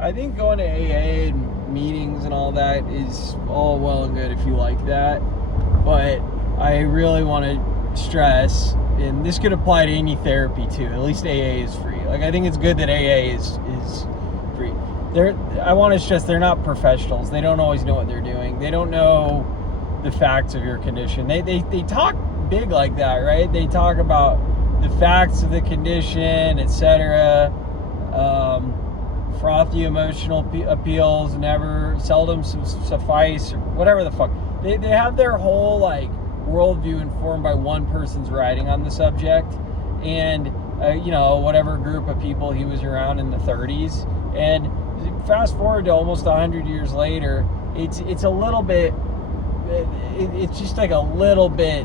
I think going to AA and meetings and all that is all well and good if you like that, but I really want to stress, and this could apply to any therapy too. At least AA is free. Like, I think it's good that AA is free. I want to stress, they're not professionals. They don't always know what they're doing. They don't know the facts of your condition. They talk big like that, right? They talk about the facts of the condition, etc. Frothy emotional appeals seldom suffice, or whatever the fuck. They have their whole like worldview informed by one person's writing on the subject, and whatever group of people he was around in the 30s. And fast forward to almost 100 years later, it's a little bit. It's just like a little bit.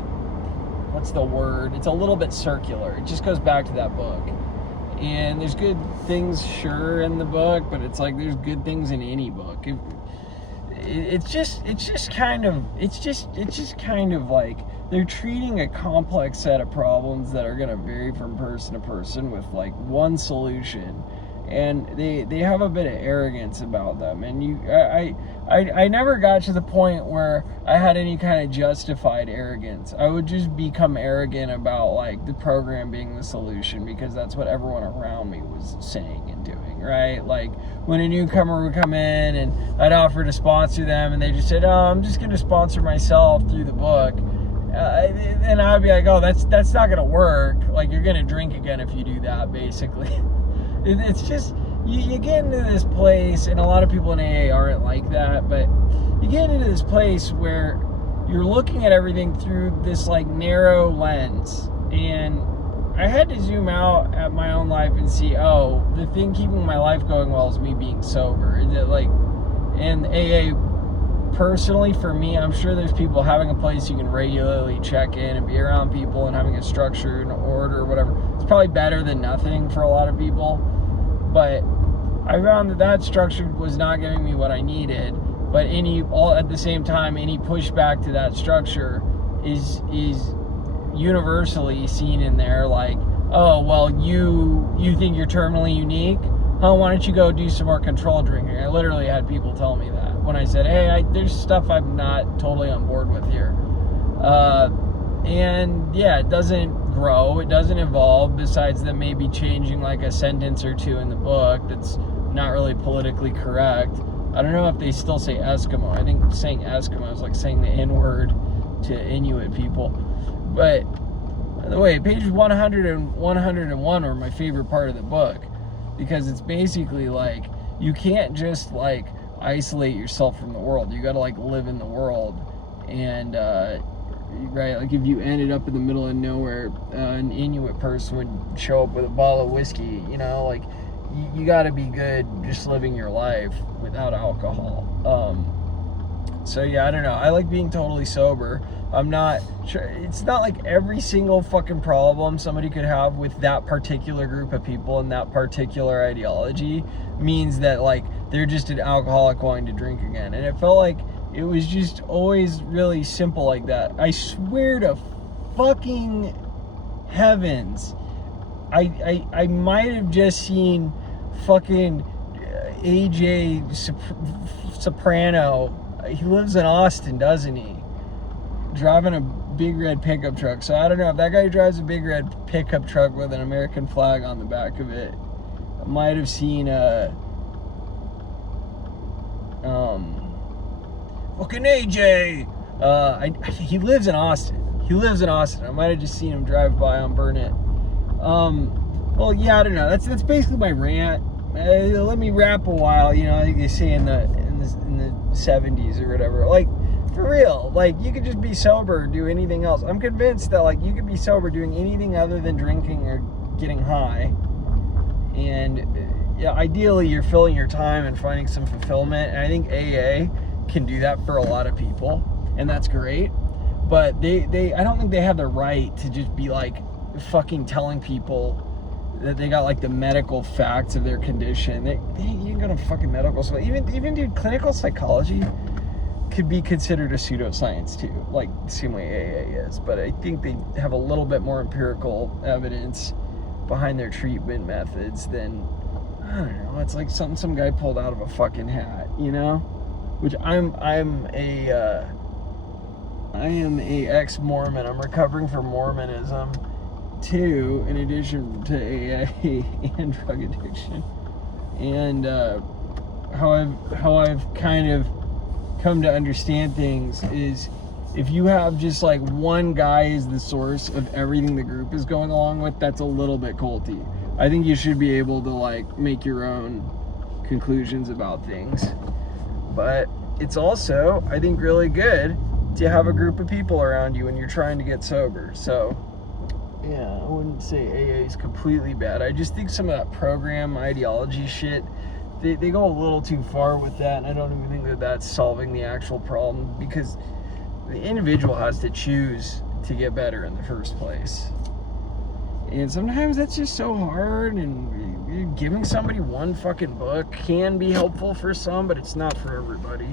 What's the word? It's a little bit circular. It just goes back to that book. And there's good things, sure, in the book, but it's like there's good things in any book. It's just kind of like they're treating a complex set of problems that are going to vary from person to person with like one solution, and they have a bit of arrogance about them. And I never got to the point where I had any kind of justified arrogance. I would just become arrogant about like the program being the solution because that's what everyone around me was saying and doing, right? Like when a newcomer would come in and I'd offer to sponsor them and they just said, "Oh, I'm just going to sponsor myself through the book." And I'd be like, "Oh, that's not going to work. Like, you're going to drink again if you do that," basically. It's just, you get into this place, and a lot of people in AA aren't like that, but you get into this place where you're looking at everything through this like narrow lens. And I had to zoom out at my own life and see, oh, the thing keeping my life going well is me being sober. And AA, personally for me, I'm sure there's people having a place you can regularly check in and be around people and having a structure and order or whatever. It's probably better than nothing for a lot of people. But I found that structure was not giving me what I needed. But at the same time, any pushback to that structure is universally seen in there. Like, oh, well, you think you're terminally unique? Huh? Why don't you go do some more controlled drinking? I literally had people tell me that when I said, hey, there's stuff I'm not totally on board with here. And yeah, it doesn't grow, it doesn't evolve, besides them maybe changing like a sentence or two in the book that's not really politically correct. I don't know if they still say Eskimo. I think saying Eskimo is like saying the N-word to Inuit people. But by the way, pages 100 and 101 are my favorite part of the book, because it's basically like you can't just like isolate yourself from the world. You got to like live in the world. And right, like if you ended up in the middle of nowhere, an Inuit person would show up with a bottle of whiskey, like you got to be good just living your life without alcohol. So yeah, I don't know, I like being totally sober. I'm not sure, it's not like every single fucking problem somebody could have with that particular group of people and that particular ideology means that like they're just an alcoholic wanting to drink again. And it felt like it was just always really simple like that. I swear to fucking heavens, I might have just seen fucking AJ Soprano. He lives in Austin, doesn't he? Driving a big red pickup truck. So I don't know if that guy drives a big red pickup truck with an American flag on the back of it. I might have seen fucking AJ. He lives in Austin. I might have just seen him drive by on Burnett. Well, yeah, I don't know. That's basically my rant. Let me rap a while. I think they say in the 70s or whatever. Like, for real. Like, you could just be sober, do anything else. I'm convinced that like you could be sober doing anything other than drinking or getting high. And yeah, ideally you're filling your time and finding some fulfillment. And I think AA can do that for a lot of people, and that's great. But I don't think they have the right to just be like fucking telling people that they got like the medical facts of their condition. You can go to fucking medical school. Even dude, clinical psychology could be considered a pseudoscience too, like the same way AA is. But I think they have a little bit more empirical evidence behind their treatment methods than I don't know, it's like something some guy pulled out of a fucking hat, you know? Which I am a ex-Mormon. I'm recovering from Mormonism too, in addition to AA and drug addiction. And how I've kind of come to understand things is, if you have just like one guy is the source of everything the group is going along with, that's a little bit culty. I think you should be able to like make your own conclusions about things. But it's also, I think, really good to have a group of people around you when you're trying to get sober. So yeah, I wouldn't say AA is completely bad. I just think some of that program ideology shit, they go a little too far with that, and I don't even think that that's solving the actual problem, because the individual has to choose to get better in the first place. And sometimes that's just so hard, and giving somebody one fucking book can be helpful for some, but it's not for everybody.